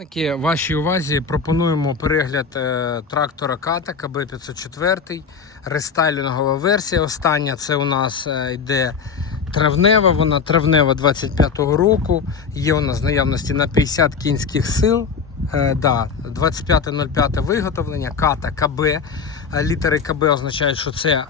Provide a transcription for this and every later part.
Підписники, Вашій увазі пропонуємо перегляд е, трактора Ката КБ504, рестайлінгова версія. Остання це у нас е, йде травнева, вона травнева 25-го року. Є у нас наявності на 50 кінських сил. Е, да, 25.05 виготовлення, ката КБ. Літери КБ означають, що це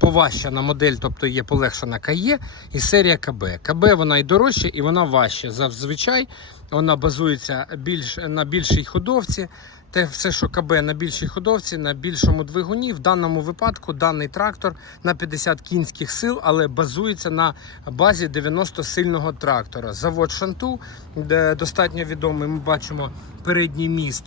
поважчана модель, тобто є полегшена КЕ і серія КБ. КБ вона і дорожча, і вона важча. Зазвичай вона базується більш на більшій ходовці. Те все, що КБ на більшій ходовці, на більшому двигуні. В даному випадку даний трактор на 50 кінських сил, але базується на базі 90-сильного трактора. Завод Шанту, де достатньо відомий. Ми бачимо передній міст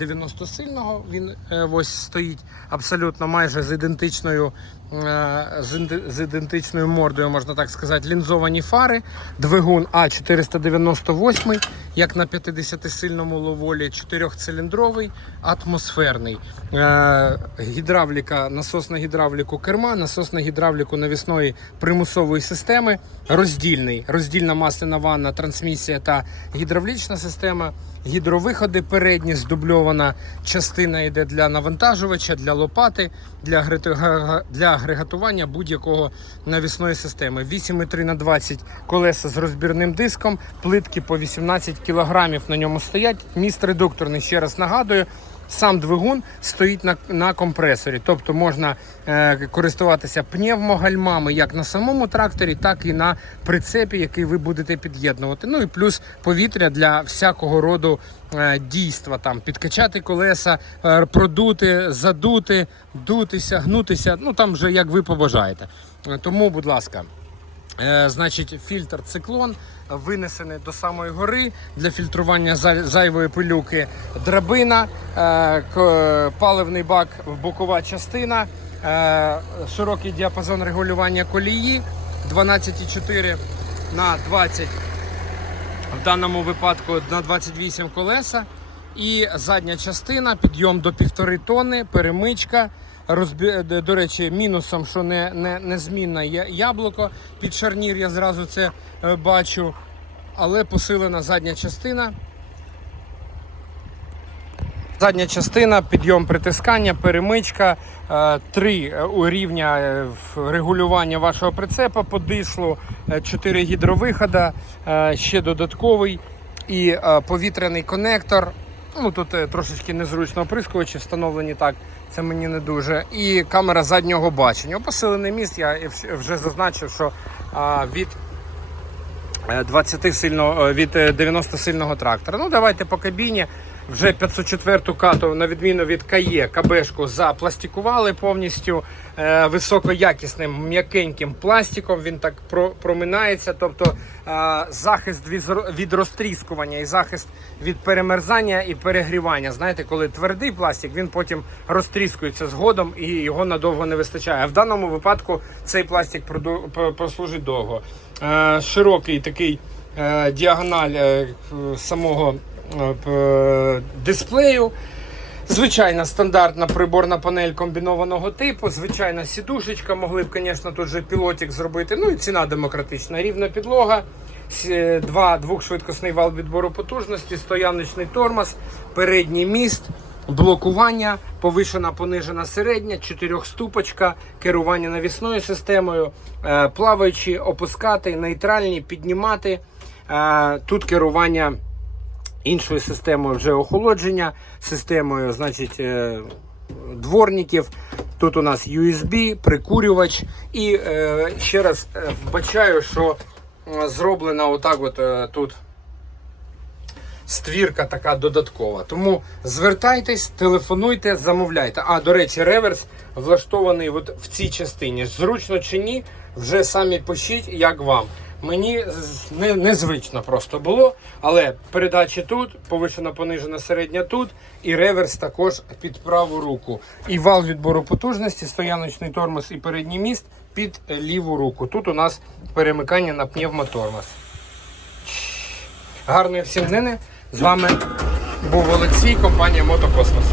90-сильного. Він е, ось стоїть абсолютно майже з ідентичною. е, з ідентичною мордою, можна так сказати, лінзовані фари, двигун А498, як на 50-сильному ловолі, 4-циліндровий, атмосферний. Е, Гідравліка, насос на гідравліку керма, насос на гідравліку навісної примусової системи, роздільний, роздільна масляна ванна, трансмісія та гідравлічна система. Гідровиходи передні, здубльована частина йде для навантажувача, для лопати, для, для агрегатування будь-якого навісної системи. 8,3 на 20 колеса з розбірним диском, плитки по 18 кг на ньому стоять. Міст редукторний, ще раз нагадую. Сам двигун стоїть на, на компресорі, тобто можна е, користуватися пневмогальмами як на самому тракторі, так і на прицепі, який ви будете під'єднувати. Ну і плюс повітря для всякого роду е, дійства. Там підкачати колеса, е, продути, задути, дутися, гнутися. Ну там вже як ви побажаєте. Е, Тому, будь ласка. Е, Значить, фільтр циклон винесений до самої гори для фільтрування зайвої пилюки. Драбина, е, паливний бак, бокова частина, е, широкий діапазон регулювання колії 12,4 на 20 в даному випадку на 28 колеса. І задня частина, підйом до півтори тонни, перемичка. Розбі... До речі, мінусом, що не, не, незмінне є яблуко. Під шарнір я зразу це е, бачу. Але посилена задня частина. Задня частина, підйом притискання, перемичка, е, три е, рівня регулювання вашого прицепа по дишлу, чотири гідровихода, ще додатковий і повітряний конектор. Ну тут е, трошечки незручно оприскувачі встановлені так. Це мені не дуже. І камера заднього бачення. Посилений міст я вже зазначив, що від 20 сильно е, від е, 90 сильного трактора. Ну давайте по кабіні. Вже 504 кату, на відміну від КАЄ, КБшку запластикували повністю е, високоякісним м'якеньким пластиком. Він так про, проминається. Тобто е, захист від, від розтріскування і захист від перемерзання і перегрівання. Знаєте, коли твердий пластик, він потім розтріскується згодом і його надовго не вистачає. А в даному випадку цей пластик прослужить довго. Е, широкий такий е, діагональ е, самого дисплею. Звичайна стандартна приборна панель комбінованого типу, звичайна сідушечка, могли б, звісно, тут же пілотик зробити. Ну і ціна демократична. Рівна підлога, два двохшвидкісний вал відбору потужності, стояночний тормоз, передній міст, блокування, повишена, понижена середня, чотирьохступочка, керування навісною системою, е, плаваючи, опускати, нейтральні, піднімати. Е, Тут керування іншою системою вже охолодження, системою, значить, е, дворників. Тут у нас USB, прикурювач. І ще раз вбачаю, що зроблена отак от тут створка така додаткова. Тому звертайтесь, телефонуйте, замовляйте. А, до речі, реверс влаштований от в цій частині. Зручно чи ні, вже самі пишіть, як вам. Мені не, незвично просто було, але передачі тут, повишена, понижена середня тут, і реверс також під праву руку. І вал відбору потужності, стояночний тормоз і передній міст під ліву руку. Тут у нас перемикання на пневмотормоз. Гарної всім днини. З вами був Олексій, компанія Мотокосмос.